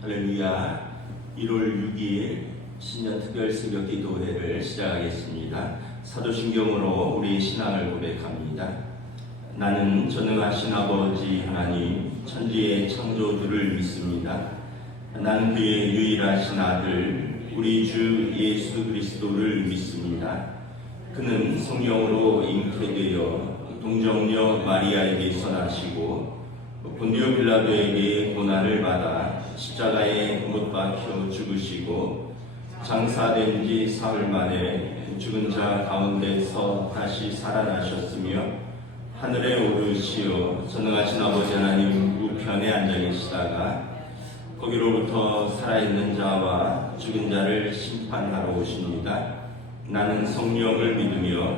할렐루야. 1월 6일 신년 특별 새벽 기도회를 시작하겠습니다. 사도신경으로 우리 신앙을 고백합니다. 나는 전능하신 아버지 하나님 천지의 창조주를 믿습니다. 나는 그의 유일하신 아들 우리 주 예수 그리스도를 믿습니다. 그는 성령으로 잉태되어 동정녀 마리아에게서 나시고 본디오 빌라도에게 고난을 받아 십자가에 못 박혀 죽으시고 장사된 지 사흘 만에 죽은 자 가운데서 다시 살아나셨으며 하늘에 오르시어 전능하신 아버지 하나님 우편에 앉아 계시다가 거기로부터 살아있는 자와 죽은 자를 심판하러 오십니다. 나는 성령을 믿으며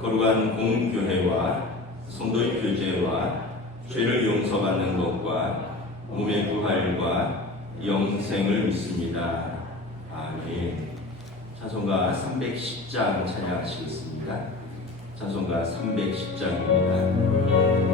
거룩한 공교회와 성도의 교제와 죄를 용서받는 것과 몸의 부활과 영생을 믿습니다. 아멘. 찬송가 310장 찬양하시겠습니다. 찬송가 310장입니다.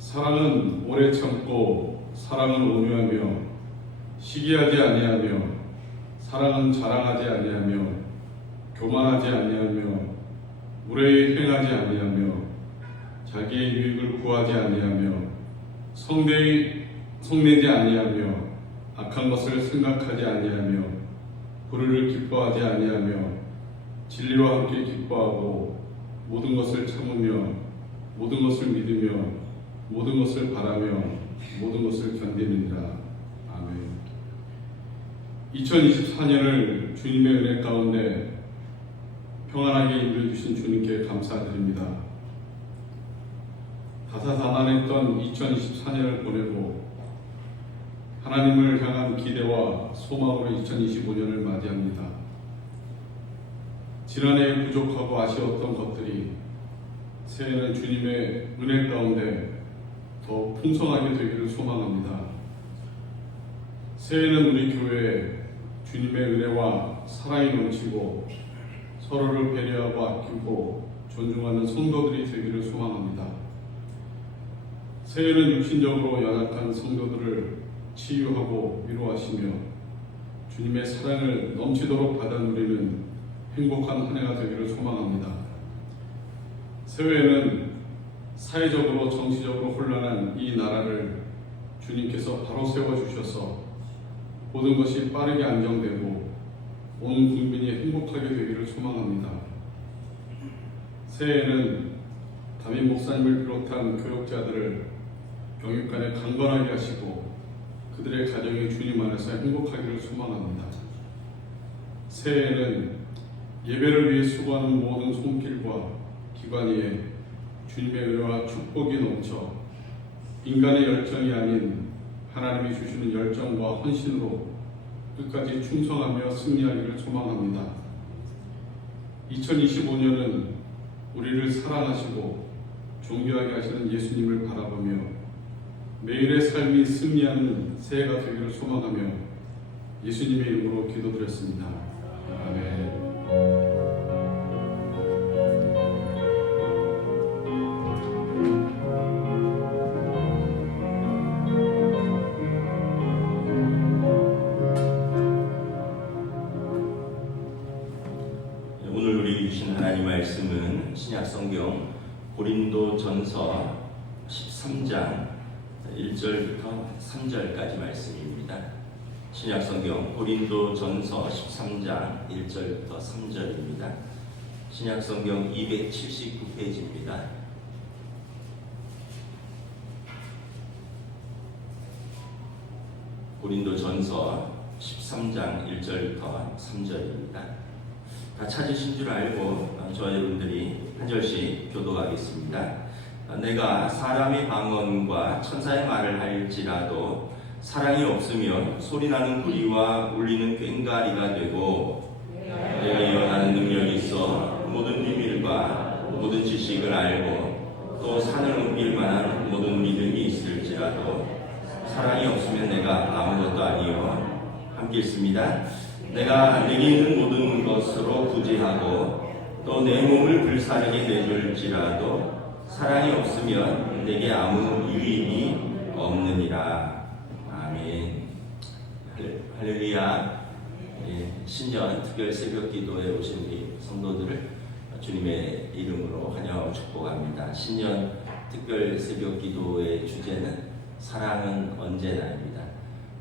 사랑은 오래 참고 사랑은 온유하며 시기하지 아니하며 사랑은 자랑하지 아니하며 교만하지 아니하며 무례히 행하지 아니하며 자기의 유익을 구하지 아니하며 성내지 아니하며 악한 것을 생각하지 아니하며 불의를 기뻐하지 아니하며 진리와 함께 기뻐하고 모든 것을 참으며 모든 것을 믿으며 모든 것을 바라며 모든 것을 견디느니라. 아멘. 2024년을 주님의 은혜 가운데 평안하게 인도해주신 주님께 감사드립니다. 다사다난했던 2024년을 보내고 하나님을 향한 기대와 소망으로 2025년을 맞이합니다. 지난해 부족하고 아쉬웠던 것들이 새해는 주님의 은혜 가운데 더 풍성하게 되기를 소망합니다. 새해는 우리 교회에 주님의 은혜와 사랑이 넘치고 서로를 배려하고 아끼고 존중하는 성도들이 되기를 소망합니다. 새해는 육신적으로 연약한 성도들을 치유하고 위로하시며 주님의 사랑을 넘치도록 받아 누리는 행복한 한 해가 되기를 소망합니다. 새해에는 사회적으로 정치적으로 혼란한 이 나라를 주님께서 바로 세워주셔서 모든 것이 빠르게 안정되고 온 국민이 행복하게 되기를 소망합니다. 새해에는 담임 목사님을 비롯한 교역자들을 경육간에 강건하게 하시고 그들의 가정이 주님 안에서 행복하기를 소망합니다. 새해에는 예배를 위해 수고하는 모든 손길과 기관위에 주님의 은혜와 축복이 넘쳐 인간의 열정이 아닌 하나님이 주시는 열정과 헌신으로 끝까지 충성하며 승리하기를 소망합니다. 2025년은 우리를 사랑하시고 존귀하게 하시는 예수님을 바라보며 매일의 삶이 승리하는 새해가 되기를 소망하며 예수님의 이름으로 기도드렸습니다. 아멘. 오늘 우리 주신 하나님 말씀은 신약 성경 고린도전서 13장 1절부터 3절까지 말씀입니다. 신약 성경 고린도전서 13장 1절부터 3절입니다. 신약 성경 279페이지입니다. 고린도전서 13장 1절부터 3절입니다. 다 찾으신 줄 알고 저와 여러분들이 한 절씩 교독하겠습니다. 내가 사람의 방언과 천사의 말을 할지라도 사랑이 없으면 소리나는 구리와 울리는 꽹과리가 되고 내가 예언하는 능력이 있어 모든 비밀과 모든 지식을 알고 또 산을 옮길 만한 모든 믿음이 있을지라도 사랑이 없으면 내가 아무것도 아니요. 함께 읽습니다. 내가 내게 있는 모든 것으로 구제하고 또 내 몸을 불사르게 내줄지라도 사랑이 없으면 내게 아무 유익이 없느니라. 아멘. 할렐루야. 신년 특별 새벽 기도에 오신 우리 성도들을 주님의 이름으로 환영하고 축복합니다. 신년 특별 새벽 기도의 주제는 사랑은 언제나입니다.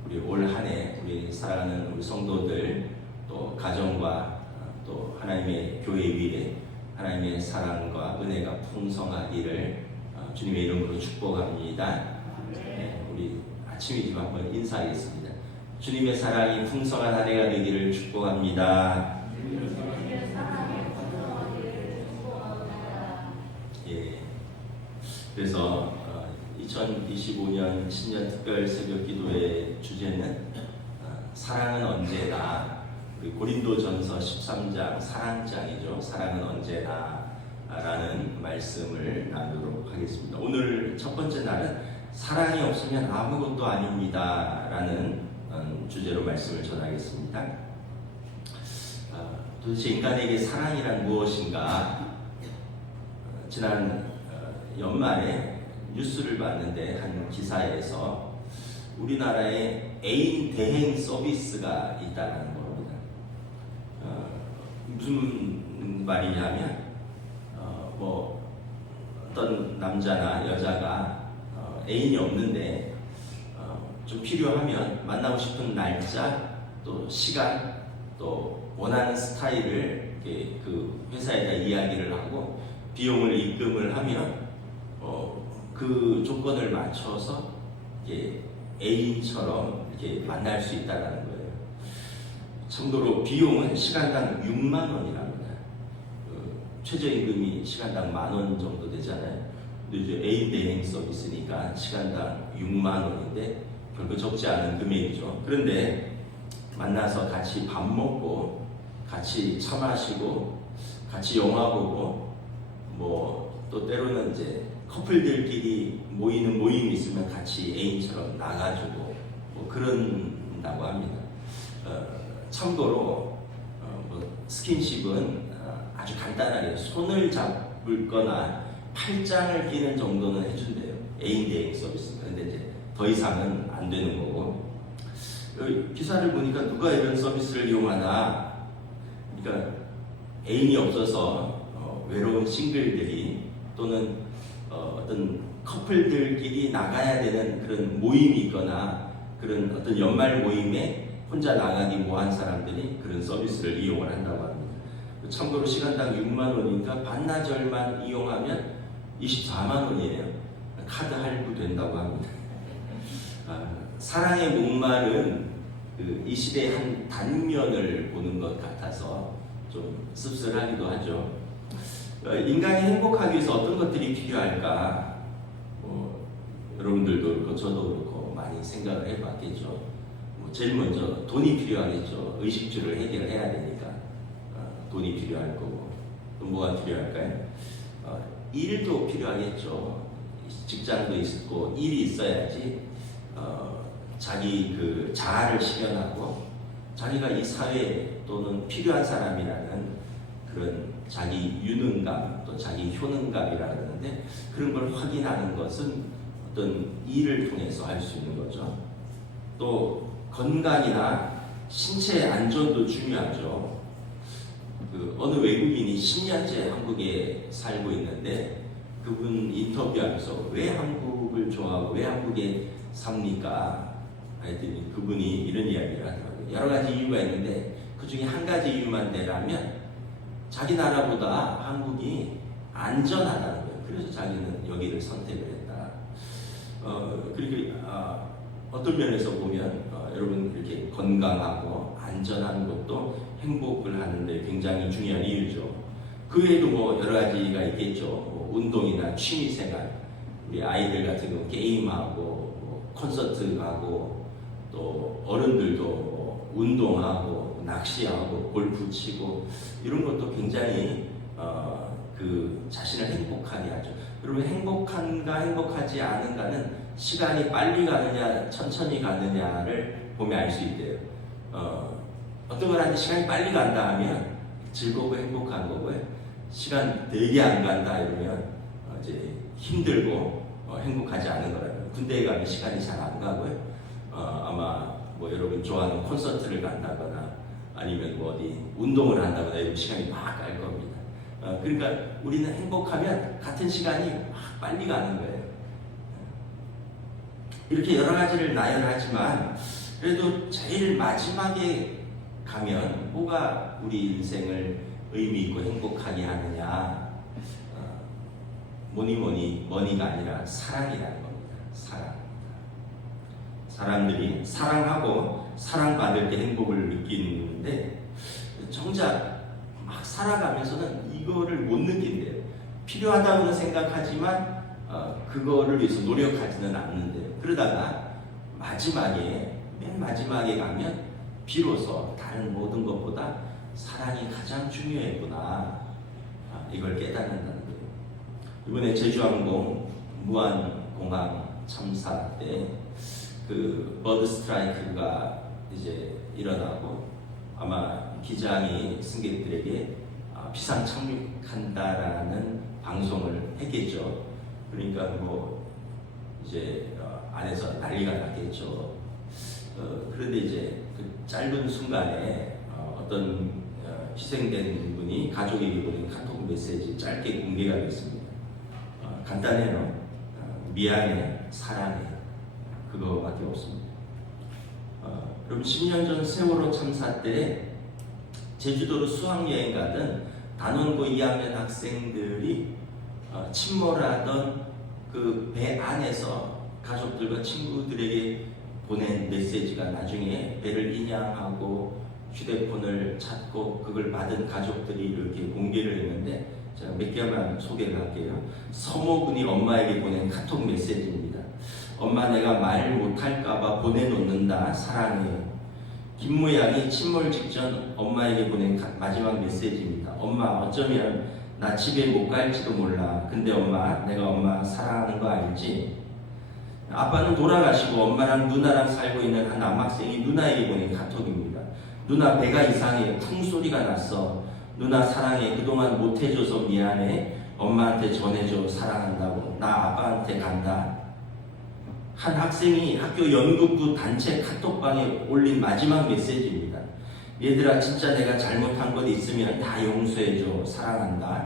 우리 올 한 해 우리 사랑하는 우리 성도들 또 가정과 또 하나님의 교회 위에 하나님의 사랑과 은혜가 풍성하기를 주님의 이름으로 축복합니다. 우리 아침이지만 한번 인사하겠습니다. 주님의 사랑이 풍성한 한 해가 되기를 축복합니다. 그래서 2025년 신년 특별 새벽 기도의 주제는 사랑은 언제나, 우리 고린도전서 13장 사랑장이죠. 사랑은 언제나 라는 말씀을 나누도록 하겠습니다. 오늘 첫 번째 날은 사랑이 없으면 아무것도 아닙니다 라는 주제로 말씀을 전하겠습니다. 도대체 인간에게 사랑이란 무엇인가? 지난 연말에 뉴스를 봤는데 한 기사에서 우리나라에 애인 대행 서비스가 있다는 겁니다. 무슨 말이냐면 뭐 어떤 남자나 여자가 애인이 없는데 좀 필요하면 만나고 싶은 날짜 또 시간 또 원하는 스타일을 이렇게 그 회사에다 이야기를 하고 비용을 입금을 하면 그 조건을 맞춰서 이렇게 애인처럼 이렇게 만날 수 있다는 거예요. 참고로 비용은 시간당 6만 원이랍니다. 최저임금이 시간당 10,000원 정도 되잖아요. 근데 이제 애인 대행 서비스니까 시간당 6만 원인데 결코 적지 않은 금액이죠. 그런데 만나서 같이 밥 먹고 같이 차 마시고 같이 영화 보고 뭐 또 때로는 이제 커플들끼리 모이는 모임이 있으면 같이 애인처럼 나가주고 뭐 그런다고 합니다. 참고로 뭐 스킨십은 아주 간단하게 손을 잡을 거나 팔짱을 끼는 정도는 해준대요. 애인 대행 서비스. 근데 이제 더 이상은 안 되는 거고. 기사를 보니까 누가 이런 서비스를 이용하나, 그러니까 애인이 없어서 외로운 싱글들이 또는 어떤 커플들끼리 나가야 되는 그런 모임이 있거나 그런 어떤 연말 모임에 혼자 나가기 뭐한 사람들이 그런 서비스를 이용을 한다고 합니다. 참고로 시간당 6만 원이니까 반나절만 이용하면 24만 원이에요. 카드 할부된다고 합니다. 사랑의 목말은 이 시대의 한 단면을 보는 것 같아서 좀 씁쓸하기도 하죠. 인간이 행복하기 위해서 어떤 것들이 필요할까? 여러분들도 그렇고 저도 그렇고 많이 생각을 해봤겠죠. 제일 먼저 돈이 필요하겠죠. 의식주를 해결해야 되니까 돈이 필요할 거고. 또 뭐가 필요할까요? 일도 필요하겠죠. 직장도 있고 일이 있어야지 자기 그 자아를 실현하고 자기가 이 사회에 또는 필요한 사람이라는 그런 자기 유능감 또 자기 효능감이라 그러는데 그런 걸 확인하는 것은 어떤 일을 통해서 할 수 있는 거죠. 또 건강이나 신체 안전도 중요하죠. 어느 외국인이 10년째 한국에 살고 있는데 그분 인터뷰하면서 왜 한국을 좋아하고 왜 한국에 삽니까? 하더니 그분이 이런 이야기를 하더라고요. 여러 가지 이유가 있는데 그 중에 한 가지 이유만 대라면 자기 나라보다 한국이 안전하다는 거예요. 그래서 자기는 여기를 선택을 했다. 그리고 어떤 면에서 보면 여러분 이렇게 건강하고 안전한 것도 행복을 하는데 굉장히 중요한 이유죠. 그 외에도 뭐 여러 가지가 있겠죠. 뭐 운동이나 취미생활, 우리 아이들 같은 경우 게임하고 뭐 콘서트 가고 또 어른들도 뭐 운동하고 낚시하고 골프 치고 이런 것도 굉장히 그 자신을 행복하게 하죠. 여러분 행복한가 행복하지 않은가는 시간이 빨리 가느냐 천천히 가느냐를 보면 알 수 있대요. 어떤 걸 하는데 시간이 빨리 간다 하면 즐겁고 행복한 거고요. 시간 되게 안 간다 이러면 이제 힘들고 행복하지 않은 거라고요. 군대에 가면 시간이 잘 안 가고요. 아마 뭐 여러분 좋아하는 콘서트를 간다거나 아니면 뭐 어디 운동을 한다거나 이런 시간이 막 갈 겁니다. 그러니까 우리는 행복하면 같은 시간이 막 빨리 가는 거예요. 이렇게 여러 가지를 나열하지만 그래도 제일 마지막에 가면 뭐가 우리 인생을 의미 있고 행복하게 하느냐? 머니가 아니라 사랑이라는 겁니다. 사랑. 사람들이 사랑하고 사랑받을 때 행복을 느끼는데 정작 막 살아가면서는 이거를 못 느낀대요. 필요하다고는 생각하지만 그거를 위해서 노력하지는 않는데요. 그러다가 맨 마지막에 가면 비로소 다른 모든 것보다 사랑이 가장 중요했구나. 이걸 깨닫는다는 거예요. 이번에 제주항공 무안공항 참사 때 그 버드 스트라이크가 이제 일어나고 아마 기장이 승객들에게 비상 착륙한다라는 방송을 했겠죠. 그러니까 뭐 이제 안에서 난리가 났겠죠. 그런데 이제 그 짧은 순간에 어떤 희생된 분이 가족에게 보낸 카톡 메시지 짧게 공개가 됐습니다. 간단해요. 미안해, 사랑해. 그거밖에 없습니다. 여러분 10년 전 세월호 참사 때 제주도로 수학여행 가던 단원고 2학년 학생들이 침몰하던 그 배 안에서 가족들과 친구들에게 보낸 메시지가 나중에 배를 인양하고 휴대폰을 찾고 그걸 받은 가족들이 이렇게 공개를 했는데 제가 몇 개만 소개를 할게요. 서모군이 엄마에게 보낸 카톡 메시지입니다. 엄마, 내가 말 못할까봐 보내놓는다. 사랑해. 김모양이 침몰 직전 엄마에게 보낸 마지막 메시지입니다. 엄마, 어쩌면 나 집에 못 갈지도 몰라. 근데 엄마, 내가 엄마 사랑하는 거 알지? 아빠는 돌아가시고 엄마랑 누나랑 살고 있는 한 남학생이 누나에게 보낸 카톡입니다. 누나, 배가 이상해. 쿵소리가 났어. 누나 사랑해. 그동안 못해줘서 미안해. 엄마한테 전해줘. 사랑한다고. 나 아빠한테 간다. 한 학생이 학교 연극부 단체 카톡방에 올린 마지막 메시지입니다. 얘들아, 진짜 내가 잘못한 것 있으면 다 용서해줘. 사랑한다.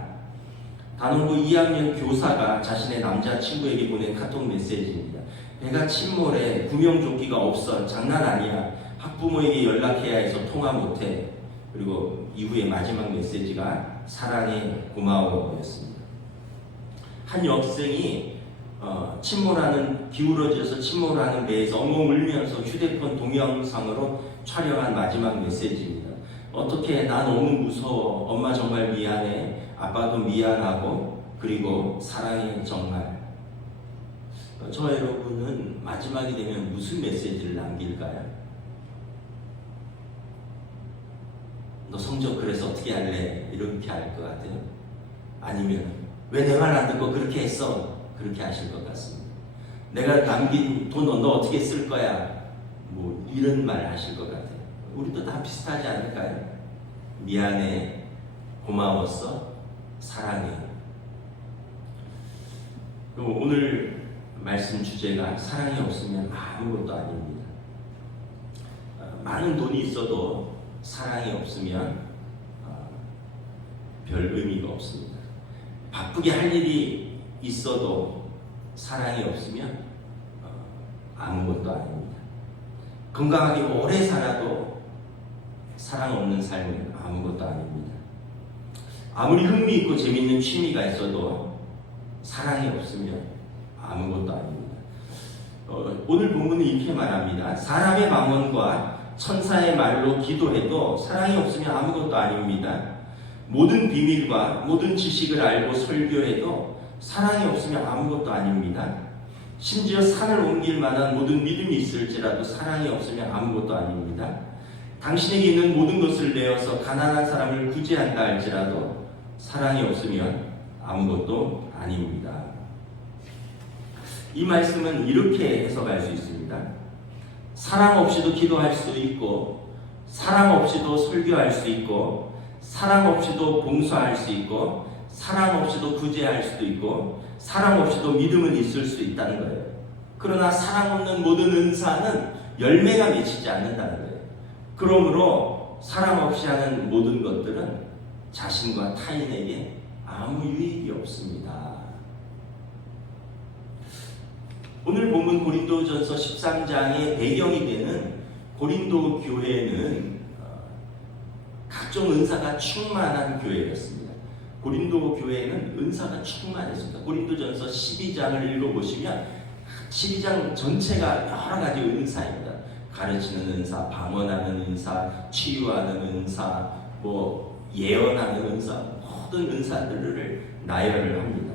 단원고 2학년 교사가 자신의 남자친구에게 보낸 카톡 메시지입니다. 배가 침몰해. 구명조끼가 없어. 장난 아니야. 학부모에게 연락해야 해서 통화 못해. 그리고 이후에 마지막 메시지가 사랑해, 고마워 였습니다. 한 여학생이 기울어져서 침몰하는 배에서 엉엉 울면서 휴대폰 동영상으로 촬영한 마지막 메시지입니다. 어떻게, 나 너무 무서워. 엄마 정말 미안해. 아빠도 미안하고 그리고 사랑해 정말. 저 여러분은 마지막이 되면 무슨 메시지를 남길까요? 너 성적 그래서 어떻게 할래? 이렇게 할 것 같아요. 아니면 왜 내 말 안 듣고 그렇게 했어? 그렇게 하실 것 같습니다. 내가 남긴 돈 너 어떻게 쓸 거야? 뭐 이런 말 하실 것 같아요. 우리도 다 비슷하지 않을까요? 미안해, 고마웠어, 사랑해. 오늘 말씀 주제가 사랑이 없으면 아무것도 아닙니다. 많은 돈이 있어도 사랑이 없으면 별 의미가 없습니다. 바쁘게 할 일이 있어도 사랑이 없으면 아무것도 아닙니다. 건강하게 오래 살아도 사랑 없는 삶은 아무것도 아닙니다. 아무리 흥미있고 재밌는 취미가 있어도 사랑이 없으면 아무것도 아닙니다. 오늘 본문은 이렇게 말합니다. 사람의 방언과 천사의 말로 기도해도 사랑이 없으면 아무것도 아닙니다. 모든 비밀과 모든 지식을 알고 설교해도 사랑이 없으면 아무것도 아닙니다. 심지어 산을 옮길 만한 모든 믿음이 있을지라도 사랑이 없으면 아무것도 아닙니다. 당신에게 있는 모든 것을 내어서 가난한 사람을 구제한다 할지라도 사랑이 없으면 아무것도 아닙니다. 이 말씀은 이렇게 해석할 수 있습니다. 사랑 없이도 기도할 수 있고, 사랑 없이도 설교할 수 있고, 사랑 없이도 봉사할 수 있고, 사랑 없이도 구제할 수도 있고, 사랑 없이도 믿음은 있을 수 있다는 거예요. 그러나 사랑 없는 모든 은사는 열매가 맺히지 않는다는 거예요. 그러므로 사랑 없이 하는 모든 것들은 자신과 타인에게 아무 유익이 없습니다. 오늘 본문 고린도전서 13장의 배경이 되는 고린도 교회는 각종 은사가 충만한 교회였습니다. 고린도 교회는 은사가 충만했습니다. 고린도전서 12장을 읽어보시면 12장 전체가 여러 가지 은사입니다. 가르치는 은사, 방언하는 은사, 치유하는 은사, 예언하는 은사, 모든 은사들을 나열을 합니다.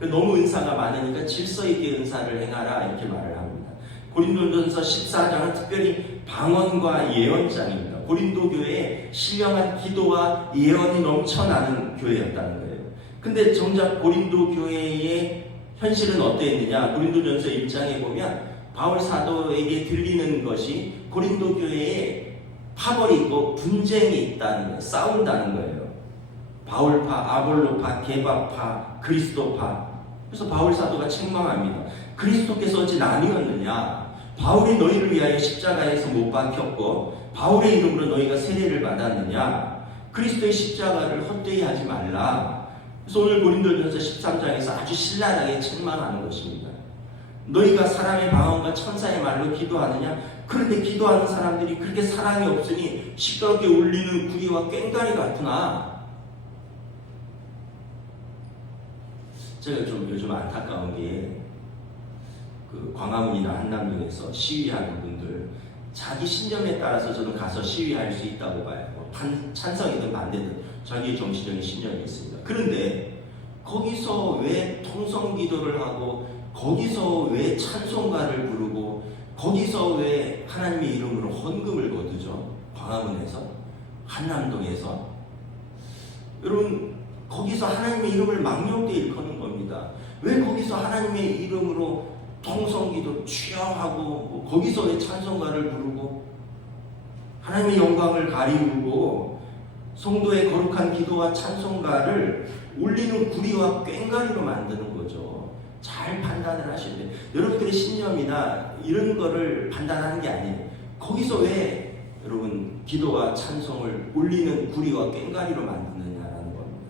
너무 은사가 많으니까 질서 있게 은사를 행하라 이렇게 말을 합니다. 고린도전서 14장은 특별히 방언과 예언장입니다. 고린도 교회에 신령한 기도와 예언이 넘쳐나는 교회였다는 거예요. 근데 정작 고린도 교회의 현실은 어땠느냐? 고린도전서 1장에 보면 바울 사도에게 들리는 것이 고린도 교회에 파벌이 있고 분쟁이 있다는 거예요. 싸운다는 거예요. 바울파, 아볼로파, 게바파, 그리스도파. 그래서 바울 사도가 책망합니다. 그리스도께서 어찌 나뉘었느냐? 바울이 너희를 위하여 십자가에서 못 박혔고 바울의 이름으로 너희가 세례를 받았느냐? 그리스도의 십자가를 헛되이 하지 말라. 그래서 오늘 고린도전서 13장에서 아주 신랄하게 책망하는 것입니다. 너희가 사람의 방언과 천사의 말로 기도하느냐? 그런데 기도하는 사람들이 그렇게 사랑이 없으니 시끄럽게 울리는 구리와 꽹과리 같구나. 제가 좀 요즘 안타까운 게 그 광화문이나 한남동에서 시위하는 분들, 자기 신념에 따라서 저는 가서 시위할 수 있다고 봐요. 찬성이든 반대든 자기의 정치적인 신념이 있습니다. 그런데 거기서 왜 통성기도를 하고, 거기서 왜 찬송가를 부르고, 거기서 왜 하나님의 이름으로 헌금을 거두죠? 광화문에서, 한남동에서. 여러분, 거기서 하나님의 이름을 망령되이 일컫는 겁니다. 왜 거기서 하나님의 이름으로 통성기도 취하하고, 거기서 왜 찬송가를 부르고, 하나님의 영광을 가리우고, 성도의 거룩한 기도와 찬송가를 울리는 구리와 꽹과리로 만드는 거죠. 잘 판단을 하셔야 돼요. 여러분들의 신념이나 이런 거를 판단하는 게 아니에요. 거기서 왜 여러분 기도와 찬송을 울리는 구리와 꽹과리로 만드느냐라는 겁니다.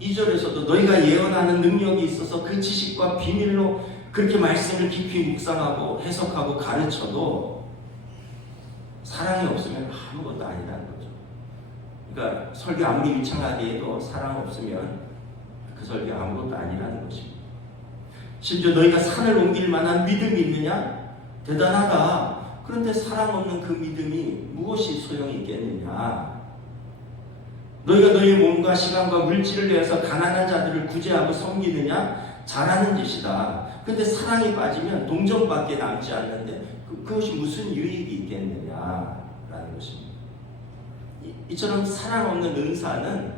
2절에서도 너희가 예언하는 능력이 있어서 그 지식과 비밀로 그렇게 말씀을 깊이 묵상하고 해석하고 가르쳐도 사랑이 없으면 아무것도 아니라는 거죠. 그러니까 설교 아무리 유창하게 해도 사랑 없으면 그 설교 아무것도 아니라는 것입니다. 심지어 너희가 산을 옮길 만한 믿음이 있느냐? 대단하다. 그런데 사랑 없는 그 믿음이 무엇이 소용이 있겠느냐? 너희가 너희 몸과 시간과 물질을 내어서 가난한 자들을 구제하고 섬기느냐? 잘하는 짓이다. 그런데 사랑이 빠지면 동정밖에 남지 않는데 그것이 무슨 유익이 있겠느냐라는 것입니다. 이처럼 사랑 없는 은사는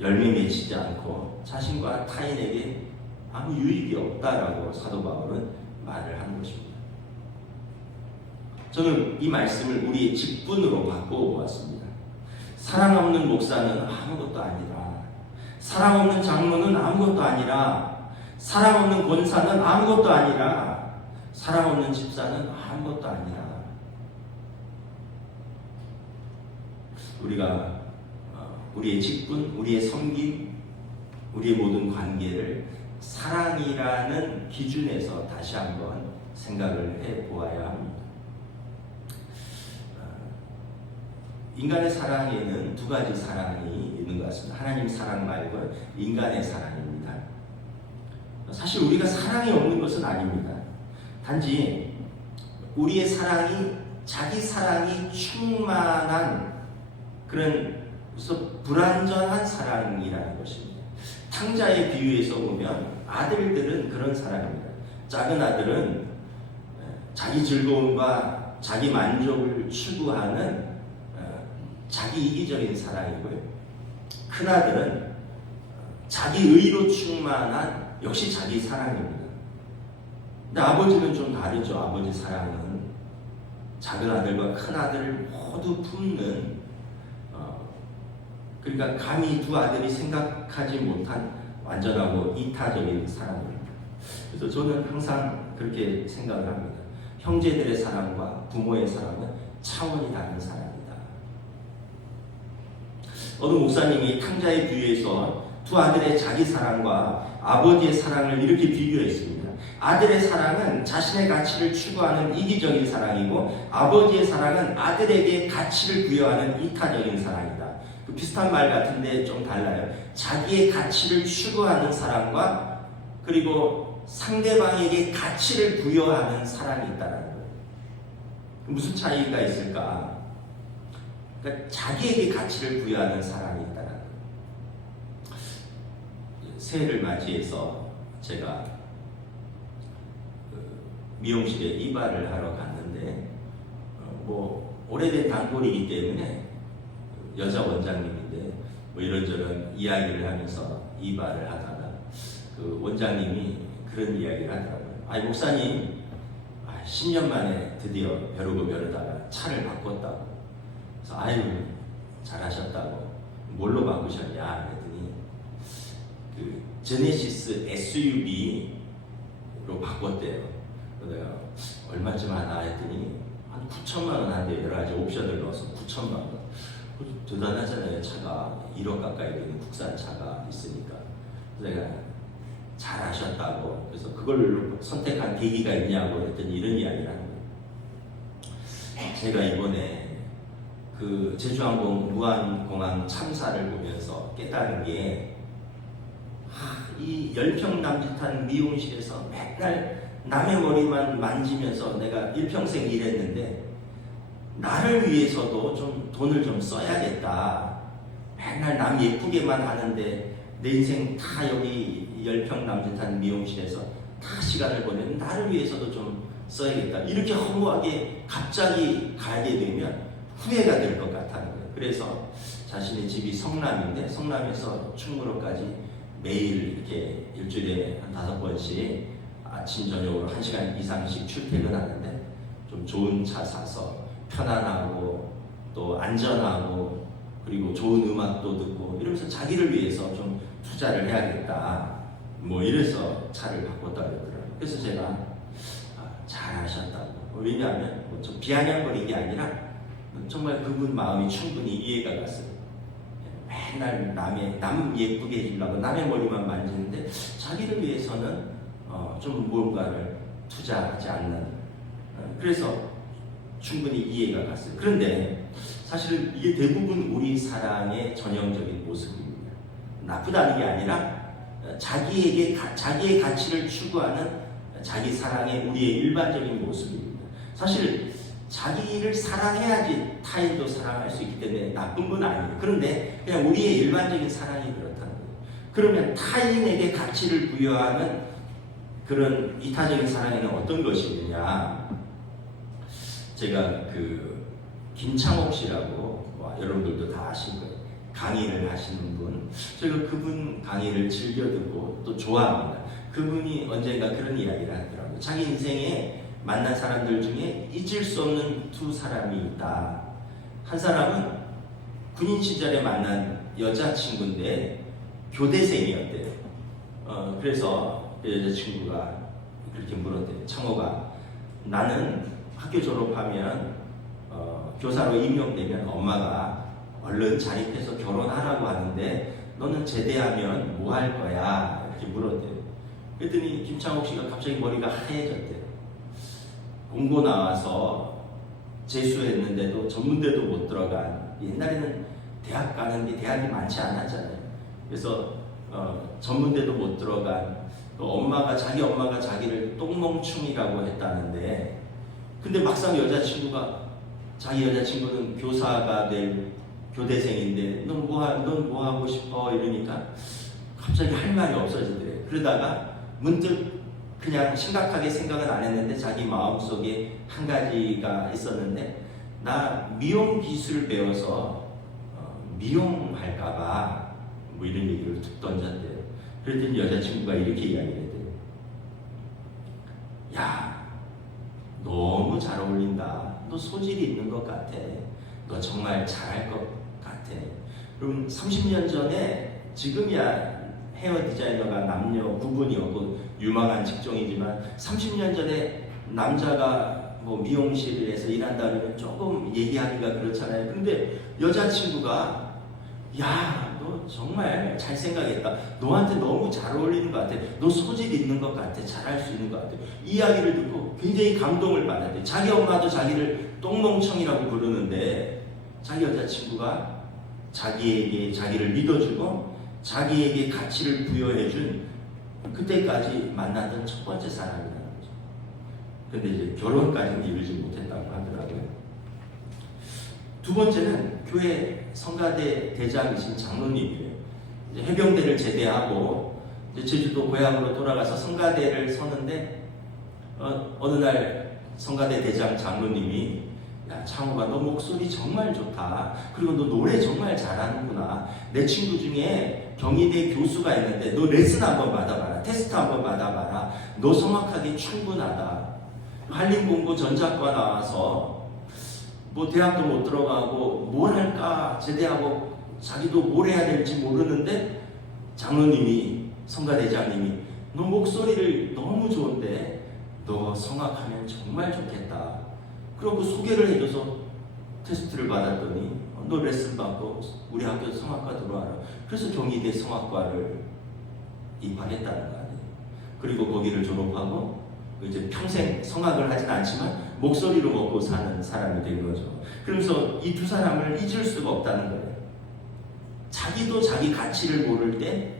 열매 맺히지 않고 자신과 타인에게 아무 유익이 없다라고 사도 바울은 말을 하는 것입니다. 저는 이 말씀을 우리의 직분으로 바꾸어 보았습니다. 사랑 없는 목사는 아무것도 아니라, 사랑 없는 장로는 아무것도 아니라, 사랑 없는 권사는 아무것도 아니라, 사랑 없는 집사는 아무것도 아니라. 우리가 우리의 직분, 우리의 섬김, 우리의 모든 관계를 사랑이라는 기준에서 다시 한번 생각을 해보아야 합니다. 인간의 사랑에는 두 가지 사랑이 있는 것 같습니다. 하나님 사랑 말고 인간의 사랑입니다. 사실 우리가 사랑이 없는 것은 아닙니다. 단지 우리의 사랑이 자기 사랑이 충만한 그런 불완전한 사랑이라는 것입니다. 탕자의 비유에서 보면 아들들은 그런 사랑입니다. 작은 아들은 자기 즐거움과 자기 만족을 추구하는 자기 이기적인 사랑이고요. 큰 아들은 자기 의로 충만한 역시 자기 사랑입니다. 근데 아버지는 좀 다르죠. 아버지 사랑은 작은 아들과 큰 아들을 모두 품는, 그러니까 감히 두 아들이 생각하지 못한 완전하고 이타적인 사랑입니다. 그래서 저는 항상 그렇게 생각을 합니다. 형제들의 사랑과 부모의 사랑은 차원이 다른 사랑이다. 어느 목사님이 탕자의 비유에서 두 아들의 자기 사랑과 아버지의 사랑을 이렇게 비교했습니다. 아들의 사랑은 자신의 가치를 추구하는 이기적인 사랑이고, 아버지의 사랑은 아들에게 가치를 부여하는 이타적인 사랑이다. 비슷한 말 같은데 좀 달라요. 자기의 가치를 추구하는 사랑과 그리고 상대방에게 가치를 부여하는 사랑이 있다는 거예요. 무슨 차이가 있을까? 그러니까 자기에게 가치를 부여하는 사랑이 있다는 거예요. 새해를 맞이해서 제가 미용실에 이발을 하러 갔는데, 오래된 단골이기 때문에 여자 원장님인데 이런저런 이야기를 하면서 이발을 하다가 그 원장님이 그런 이야기를 하더라고요. 아이 목사님, 10년 만에 드디어 벼르고 벼르다가 차를 바꿨다고. 그래서 아유 잘하셨다고. 뭘로 바꾸셨냐 그랬더니 제네시스 SUV로 바꿨대요. 내가 얼마쯤 하나 했더니 한 9천만 원 한대요. 여러 가지 옵션을 넣어서 9천만 원. 대단하잖아요. 차가 1억 가까이 되는 국산 차가 있으니까. 그래서 내가 잘하셨다고. 그래서 그걸 선택한 계기가 있냐고 했더니 이런 이야기를 하는 거예요. 제가 이번에 그 제주항공 무안공항 참사를 보면서 깨달은 게, 이 10평 남짓한 미용실에서 맨날 남의 머리만 만지면서 내가 일평생 일했는데 나를 위해서도 좀 돈을 좀 써야겠다. 맨날 남 예쁘게만 하는데 내 인생 다 여기 10평 남짓한 미용실에서 다 시간을 보내는 나를 위해서도 좀 써야겠다. 이렇게 허무하게 갑자기 가게 되면 후회가 될 것 같다는 거예요. 그래서 자신의 집이 성남인데 성남에서 충무로까지 매일 이렇게 일주일에 한 5번씩 아침 저녁으로 1시간 이상씩 출퇴근하는데 좀 좋은 차 사서 편안하고 또 안전하고 그리고 좋은 음악도 듣고 이러면서 자기를 위해서 좀 투자를 해야겠다. 뭐 이래서 차를 바꿨다 그러더라고요. 그래서 제가 잘하셨다고. 왜냐하면 좀 비아냥거리는 게 아니라 정말 그분 마음이 충분히 이해가 갔어요. 맨날 남 예쁘게 해주려고 남의 머리만 만지는데 자기를 위해서는 좀 뭔가를 투자하지 않는. 그래서 충분히 이해가 갔어요. 그런데 사실은 이게 대부분 우리 사랑의 전형적인 모습입니다. 나쁘다는 게 아니라 자기의 가치를 추구하는 자기 사랑의 우리의 일반적인 모습입니다. 사실 자기를 사랑해야지 타인도 사랑할 수 있기 때문에 나쁜 건 아니에요. 그런데 그냥 우리의 일반적인 사랑이 그렇다는 거예요. 그러면 타인에게 가치를 부여하는 그런 이타적인 사랑에는 어떤 것이 있느냐? 제가 그 김창옥 씨라고 여러분들도 다 아실 거예요. 강의를 하시는 분. 제가 그분 강의를 즐겨 듣고 또 좋아합니다. 그분이 언젠가 그런 이야기를 하더라고요. 자기 인생에 만난 사람들 중에 잊을 수 없는 두 사람이 있다. 한 사람은 군인 시절에 만난 여자친구인데 교대생이었대요. 그래서 그 여자친구가 그렇게 물었대요. 창호가, 나는 학교 졸업하면 교사로 임용되면 엄마가 얼른 자립해서 결혼하라고 하는데 너는 제대하면 뭐 할 거야? 이렇게 물었대요. 그랬더니 김창옥 씨가 갑자기 머리가 하얘졌대요. 공고 나와서 재수했는데도 전문대도 못 들어간, 옛날에는 대학 가는데 대학이 많지 않았잖아요. 그래서 전문대도 못 들어간, 또 자기 엄마가 자기를 똥멍충이라고 했다는데, 근데 막상 자기 여자친구는 교사가 될 교대생인데 넌 뭐 하고 싶어? 이러니까 갑자기 할 말이 없어지더래요. 그러다가 문득 그냥 심각하게 생각은 안 했는데 자기 마음속에 한 가지가 있었는데, 나 미용 기술 배워서 미용할까봐 뭐 이런 얘기를 툭 던졌대요. 그랬더니 여자친구가 이렇게 이야기를 했대요. 야, 너무 잘 어울린다. 너 소질이 있는 것 같아. 너 정말 잘할 것 같아. 그럼 30년 전에, 지금이야 헤어 디자이너가 남녀 구분이 없고 유망한 직종이지만 30년 전에 남자가 뭐 미용실에서 일한다면 조금 얘기하기가 그렇잖아요. 근데 여자친구가, 야, 너 정말 잘 생각했다. 너한테 너무 잘 어울리는 것 같아. 너 소질 있는 것 같아. 잘할 수 있는 것 같아. 이 이야기를 듣고 굉장히 감동을 받았대. 자기 엄마도 자기를 똥멍청이라고 부르는데 자기 여자친구가 자기를 믿어주고 자기에게 가치를 부여해준 그때까지 만났던 첫 번째 사람이라는 거죠. 근데 이제 결혼까지는 이루지 못했다고 하더라고요. 두 번째는 교회 성가대 대장이신 장로님이에요. 이제 해병대를 제대하고 이제 제주도 고향으로 돌아가서 성가대를 서는데 어느 날 성가대 대장 장로님이, 야, 창호가 너 목소리 정말 좋다. 그리고 너 노래 정말 잘하는구나. 내 친구 중에 경희대 교수가 있는데 너 레슨 한번 받아봐라. 테스트 한번 받아봐라. 너 성악하기 충분하다. 한림공고 전자과 나와서 뭐 대학도 못 들어가고 뭘 할까 제대하고 자기도 뭘 해야 될지 모르는데 장로님이 성가대장님이 너 목소리를 너무 좋은데 너 성악하면 정말 좋겠다. 그러고 소개를 해줘서 테스트를 받았더니 너 레슨 받고 우리 학교 성악과 들어와라. 그래서 경희대 성악과를 입학했다는 거 아니에요. 그리고 거기를 졸업하고 이제 평생 성악을 하진 않지만 목소리로 먹고 사는 사람이 된 거죠. 그러면서 이 두 사람을 잊을 수가 없다는 거예요. 자기도 자기 가치를 모를 때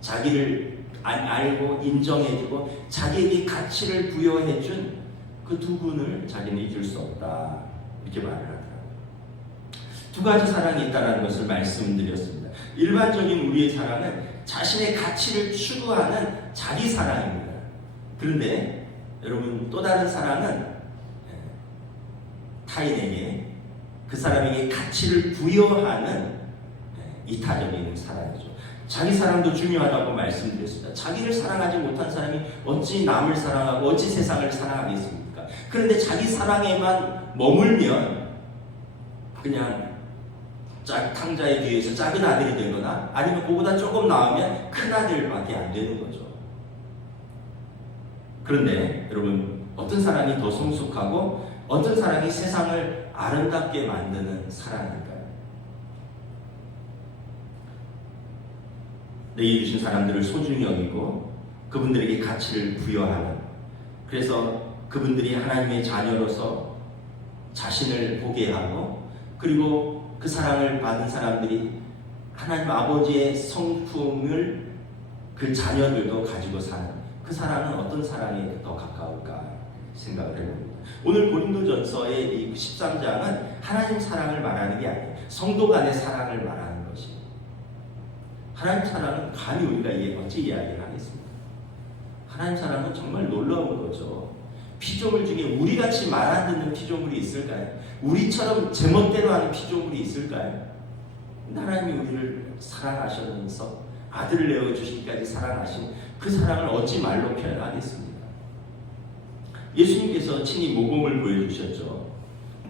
자기를 알고 인정해주고 자기에게 가치를 부여해준 그 두 분을 자기는 잊을 수 없다. 이렇게 말을 하더라고요. 두 가지 사랑이 있다는 것을 말씀드렸습니다. 일반적인 우리의 사랑은 자신의 가치를 추구하는 자기 사랑입니다. 그런데 여러분 또 다른 사랑은 타인에게 그 사람에게 가치를 부여하는 이타적인 사랑이죠. 자기 사랑도 중요하다고 말씀드렸습니다. 자기를 사랑하지 못한 사람이 어찌 남을 사랑하고 어찌 세상을 사랑하겠습니까? 그런데 자기 사랑에만 머물면 그냥 탕자의 뒤에서 작은 아들이 되거나 아니면 그보다 조금 나으면 큰 아들밖에 안 되는 거죠. 그런데 여러분 어떤 사랑이 더 성숙하고 어떤 사랑이 세상을 아름답게 만드는 사랑일까요? 내게 주신 사람들을 소중히 여기고 그분들에게 가치를 부여하는, 그래서 그분들이 하나님의 자녀로서 자신을 보게 하고 그리고 그 사랑을 받은 사람들이 하나님 아버지의 성품을 그 자녀들도 가지고 사는 그 사랑은 어떤 사랑에 더 가까울까 생각을 해봅니다. 오늘 고린도전서의 이 13장은 하나님 사랑을 말하는 게 아니에요. 성도 간의 사랑을 말하는 것이에요. 하나님 사랑은 감히 우리가 어찌 이야기를 하겠습니까? 하나님 사랑은 정말 놀라운 거죠. 피조물 중에 우리같이 말 안 듣는 피조물이 있을까요? 우리처럼 제멋대로 하는 피조물이 있을까요? 하나님이 우리를 사랑하시면서 아들을 내어주시기까지 사랑하신 그 사랑을 어찌 말로 표현하겠습니까? 예수님께서 친히 모범을 보여주셨죠.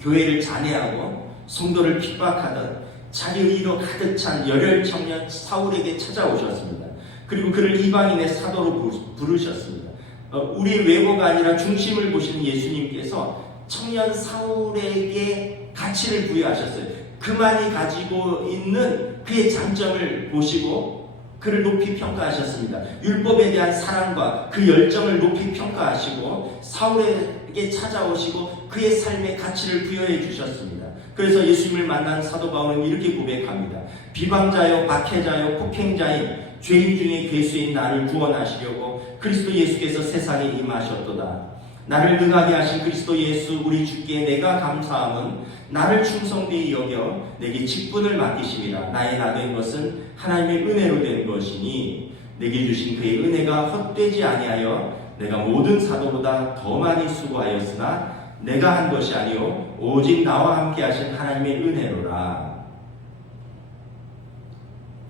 교회를 잔해하고 성도를 핍박하던 자기 의로 가득 찬 열혈 청년 사울에게 찾아오셨습니다. 그리고 그를 이방인의 사도로 부르셨습니다. 우리의 외모가 아니라 중심을 보시는 예수님께서 청년 사울에게 가치를 부여하셨어요. 그만이 가지고 있는 그의 장점을 보시고 그를 높이 평가하셨습니다. 율법에 대한 사랑과 그 열정을 높이 평가하시고 사울에게 찾아오시고 그의 삶의 가치를 부여해 주셨습니다. 그래서 예수님을 만난 사도 바울은 이렇게 고백합니다. 비방자요 박해자요 폭행자인 죄인 중에 괴수인 나를 구원하시려고 그리스도 예수께서 세상에 임하셨도다. 나를 능하게 하신 그리스도 예수 우리 주께 내가 감사함은 나를 충성되이 여겨 내게 직분을 맡기심이라. 나의 나 된 것은 하나님의 은혜로 된 것이니 내게 주신 그의 은혜가 헛되지 아니하여 내가 모든 사도보다 더 많이 수고하였으나 내가 한 것이 아니요 오직 나와 함께 하신 하나님의 은혜로라.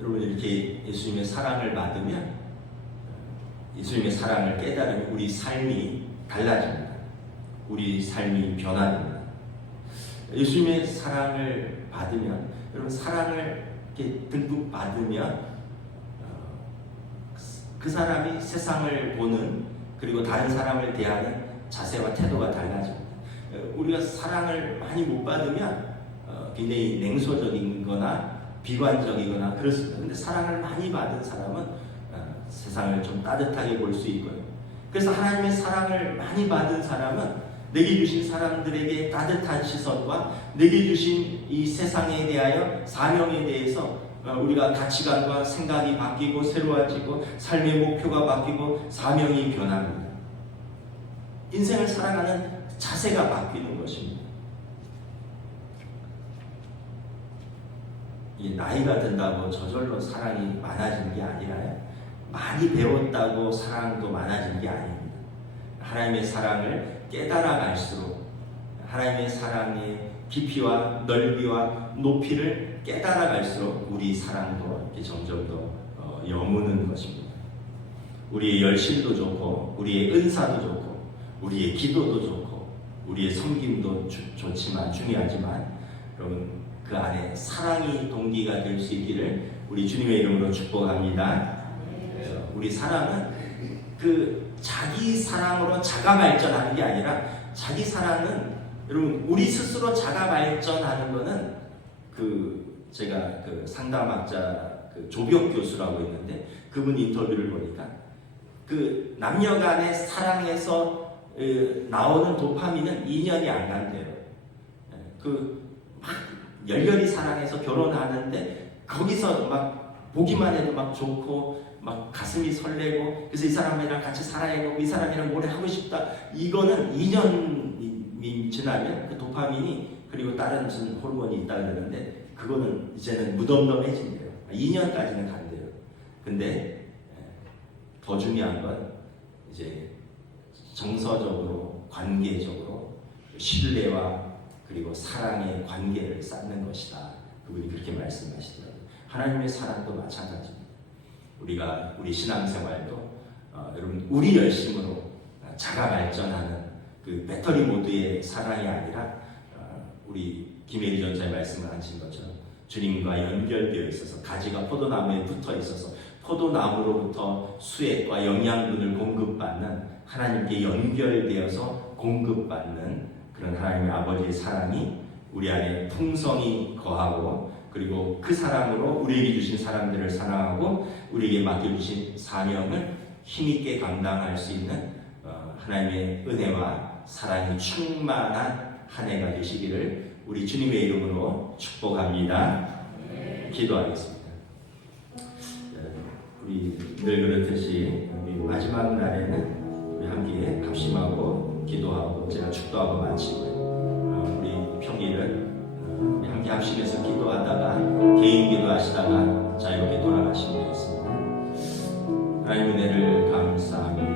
여러분 이렇게 예수님의 사랑을 받으면, 예수님의 사랑을 깨달으면 우리 삶이 달라집니다. 우리 삶이 변화됩니다. 예수님의 사랑을 받으면, 여러분 사랑을 이렇게 듬뿍 받으면 그 사람이 세상을 보는 그리고 다른 사람을 대하는 자세와 태도가 달라집니다. 우리가 사랑을 많이 못 받으면 굉장히 냉소적인 거나 비관적이거나 그렇습니다. 근데 사랑을 많이 받은 사람은 세상을 좀 따뜻하게 볼 수 있고요. 그래서 하나님의 사랑을 많이 받은 사람은 내게 주신 사람들에게 따뜻한 시선과 내게 주신 이 세상에 대하여 사명에 대해서 우리가 가치관과 생각이 바뀌고 새로워지고 삶의 목표가 바뀌고 사명이 변합니다. 인생을 살아가는 자세가 바뀌는 것입니다. 이 나이가 든다고 저절로 사랑이 많아지는 게 아니라요. 많이 배웠다고 사랑도 많아지는 게 아닙니다. 하나님의 사랑을 깨달아 갈수록 하나님의 사랑의 깊이와 넓이와 높이를 깨달아 갈수록 우리 사랑도 이렇게 점점 더 여무는 것입니다. 우리의 열심도 좋고 우리의 은사도 좋고 우리의 기도도 좋고 우리의 섬김도 좋지만 중요하지만 여러분 그 안에 사랑이 동기가 될 수 있기를 우리 주님의 이름으로 축복합니다. 그래서 우리 사랑은 그 자기 사랑으로 자가 발전하는 게 아니라 자기 사랑은 여러분 우리 스스로 자가 발전하는 거는 그 제가 그 상담학자 그 조벽 교수라고 있는데 그분 인터뷰를 보니까 그 남녀간의 사랑에서 나오는 도파민은 2년이 안 간대요. 그 막 열렬히 사랑해서 결혼하는데 거기서 막 보기만 해도 막 좋고 막 가슴이 설레고 그래서 이 사람이랑 같이 살아야 하고 이 사람이랑 오래 하고 싶다. 이거는 2년이 지나면 그 도파민이 그리고 다른 무슨 호르몬이 있다 그러는데 그거는 이제는 무덤덤해진대요. 2년까지는 간대요. 근데 더 중요한 건 이제 정서적으로 관계적으로 신뢰와 그리고 사랑의 관계를 쌓는 것이다. 그분이 그렇게 말씀하시더라고요. 하나님의 사랑도 마찬가지입니다. 우리가 우리 신앙생활도 여러분 우리 열심으로 자가 발전하는 그 배터리 모드의 사랑이 아니라 우리 김혜리 전사의 말씀을 하신 것처럼 주님과 연결되어 있어서 가지가 포도나무에 붙어 있어서 포도나무로부터 수액과 영양분을 공급받는 하나님께 연결되어서 공급받는 그런 하나님의 아버지의 사랑이 우리 안에 풍성히 거하고 그리고 그 사랑으로 우리에게 주신 사람들을 사랑하고 우리에게 맡겨주신 사명을 힘있게 감당할 수 있는 하나님의 은혜와 사랑이 충만한 한 해가 되시기를 우리 주님의 이름으로 축복합니다. 기도하겠습니다. 우리 늘 그렇듯이 우리 마지막 날에는 우리 함께 합심하고 기도하고 제가 축도하고 마치고 우리 평일은 우리 함께 합심해서 기도하다가 개인 기도하시다가 자유롭게 돌아가시면 되겠습니다. 하나님 은혜를 감사하며